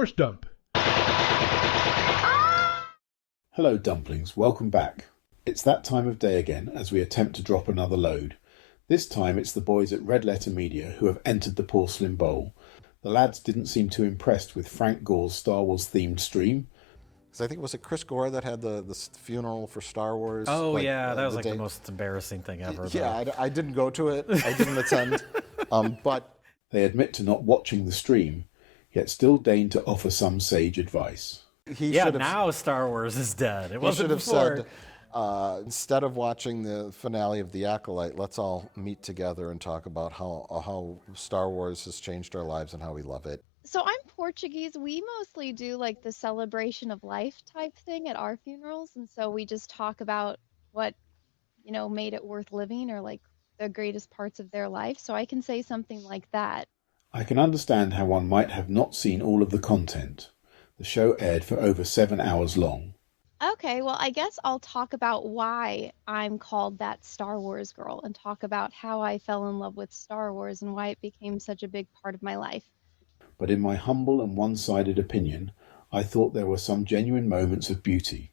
force dump. Hello dumplings, welcome back. It's that time of day again as we attempt to drop another load. This time it's the boys at Red Letter Media who have entered the porcelain bowl. The lads didn't seem too impressed with Frank Gore's Star Wars themed stream. I think was it Chris Gore that had the funeral for Star Wars? Oh yeah, that was the most embarrassing thing ever. Yeah, I didn't go to it. I didn't attend. But they admit to not watching the stream, yet still deign to offer some sage advice. Now Star Wars is dead. It wasn't before. He should have said, instead of watching the finale of The Acolyte, let's all meet together and talk about how Star Wars has changed our lives and how we love it. So I'm Portuguese. We mostly do like the celebration of life type thing at our funerals. And so we just talk about what, made it worth living or like the greatest parts of their life. So I can say something like that. I can understand how one might have not seen all of the content. The show aired for over 7 hours long. Okay, well, I guess I'll talk about why I'm called that Star Wars girl and talk about how I fell in love with Star Wars and why it became such a big part of my life. But in my humble and one-sided opinion, I thought there were some genuine moments of beauty.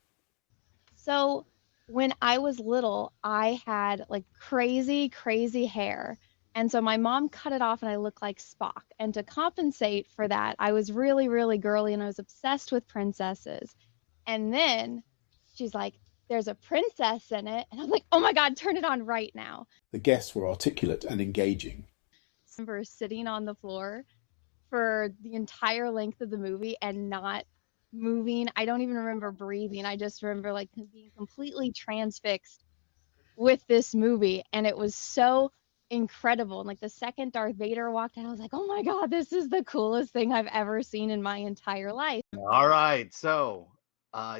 So when I was little, I had like crazy, crazy hair. And so my mom cut it off and I looked like Spock. And to compensate for that, I was really, really girly and I was obsessed with princesses. And then she's like, there's a princess in it. And I'm like, oh my God, turn it on right now. The guests were articulate and engaging. I remember sitting on the floor for the entire length of the movie and not moving. I don't even remember breathing. I just remember like being completely transfixed with this movie. And it was so incredible. And like the second Darth Vader walked in, I was like, oh my God, this is the coolest thing I've ever seen in my entire life. All right. So,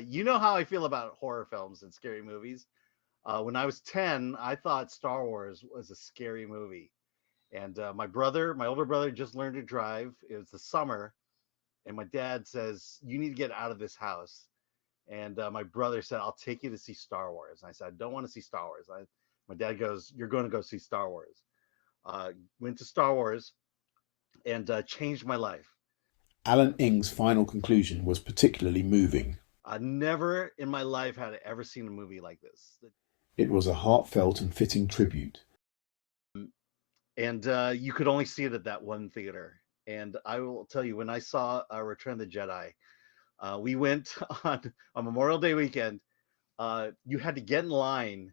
you know how I feel about horror films and scary movies. When I was 10, I thought Star Wars was a scary movie. And my older brother just learned to drive. It was the summer. And my dad says, you need to get out of this house. And my brother said, I'll take you to see Star Wars. And I said, I don't want to see Star Wars. My dad goes, you're going to go see Star Wars. Went to Star Wars and changed my life. Alan Ng's final conclusion was particularly moving. I never in my life had I ever seen a movie like this. It was a heartfelt and fitting tribute. And you could only see it at that one theater. And I will tell you, when I saw Return of the Jedi, we went on Memorial Day weekend. You had to get in line.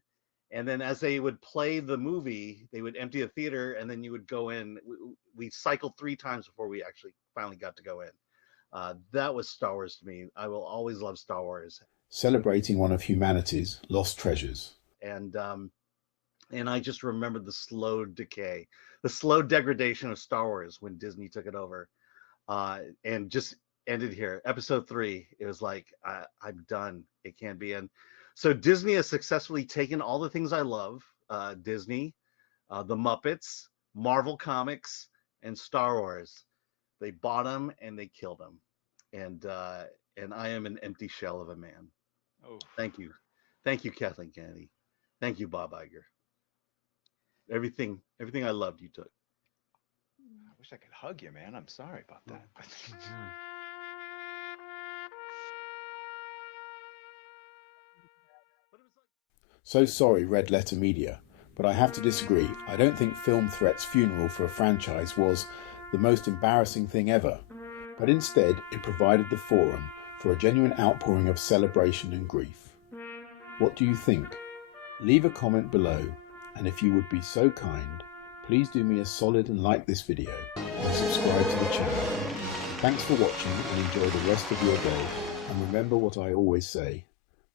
And then as they would play the movie, they would empty the theater and then you would go in. We cycled 3 times before we actually finally got to go in. That was Star Wars to me. I will always love Star Wars. Celebrating one of humanity's lost treasures. And I just remembered the slow decay, the slow degradation of Star Wars when Disney took it over, and just ended here. Episode 3, it was like, I'm done. It can't be. And so Disney has successfully taken all the things I love, Disney, the Muppets, Marvel Comics, and Star Wars. They bought them and they killed them. And I am an empty shell of a man. Oh. Thank you. Thank you, Kathleen Kennedy. Thank you, Bob Iger. Everything I loved, you took. I wish I could hug you, man. I'm sorry about that. So sorry, Red Letter Media, but I have to disagree. I don't think Filmthreat's funeral for a franchise was the most embarrassing thing ever, but instead it provided the forum for a genuine outpouring of celebration and grief. What do you think? Leave a comment below, and if you would be so kind, please do me a solid and like this video and subscribe to the channel. Thanks for watching and enjoy the rest of your day, and remember what I always say,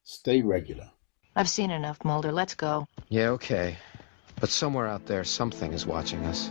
stay regular. I've seen enough, Mulder. Let's go. Yeah, okay. But somewhere out there, something is watching us.